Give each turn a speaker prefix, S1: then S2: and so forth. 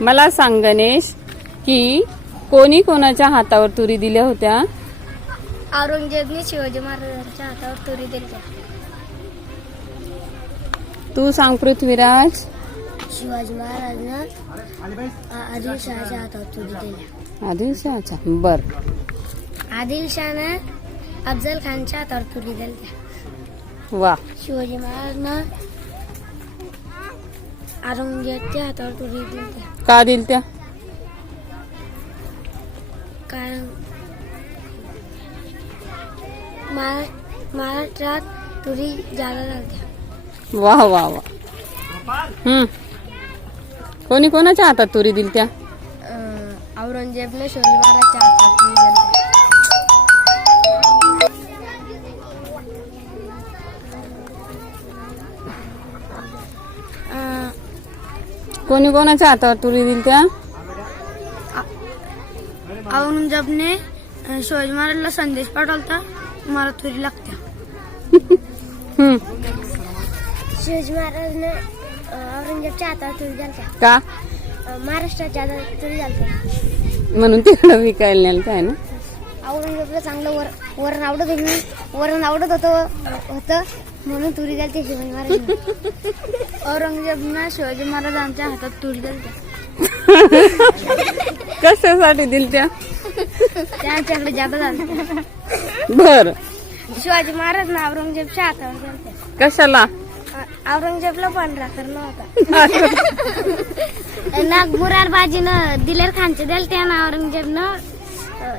S1: मला सांग गणेश की कोणी कोणाच्या हातावर तुरी दिल्या होत्या?
S2: औरंगजेबने शिवाजी महाराजांच्या हातावर तुरी दिली
S1: तू सांग पृथ्वीराज.
S2: शिवाजी महाराजनं आदिलशहाच्या हातावर तुरी दिली
S1: आदिलशहाच्या? बर.
S2: आदिलशहानं अफजल खानच्या हातावर तुरी दिली
S1: वा.
S2: शिवाजी महाराजनं औरंगजेबच्या हातावर तुरी दिली
S1: का दिल त्या?
S2: कारण महा- महाराष्ट्रात तुरी जागा लागल्या
S1: वा वा वा. हम्म. कोणी कोणाच्या हातात तुरी दिल त्या?
S2: औरंगजेबने महाराजच्या हातात तुरी दिली.
S1: कोणी कोणाच्या हातावर तुरी दिल त्या?
S2: औरंगजेबने शिवाजी महाराजला संदेश पाठवला मला तुरी लागत्या. शिवाजी महाराजने औरंगजेबच्या हातावर तुरी द्यालत्या
S1: का?
S2: महाराष्ट्राच्या हातात तुरी द्यालत्या
S1: म्हणून तिकडं विकायला नेलं काय ना?
S2: औरंगजेबला चांगलं वर वरण आवडत होतं. वरण आवडत होतं होतं. म्हणून तुरी द्यालते शिवाजी महाराज औरंगजेबनं शिवाजी महाराजांच्या हातात तुरी द्यालत्या
S1: कशासाठी दिल त्या
S2: त्यांच्याकडे जागा झालं.
S1: बर.
S2: शिवाजी महाराज औरंगजेबच्या हातावर
S1: कशाला?
S2: औरंगजेबला पांढरा करणं होता. नागपुरार बाजीनं दिलेर खानचे द्यालत्या ना औरंगजेबनं अं,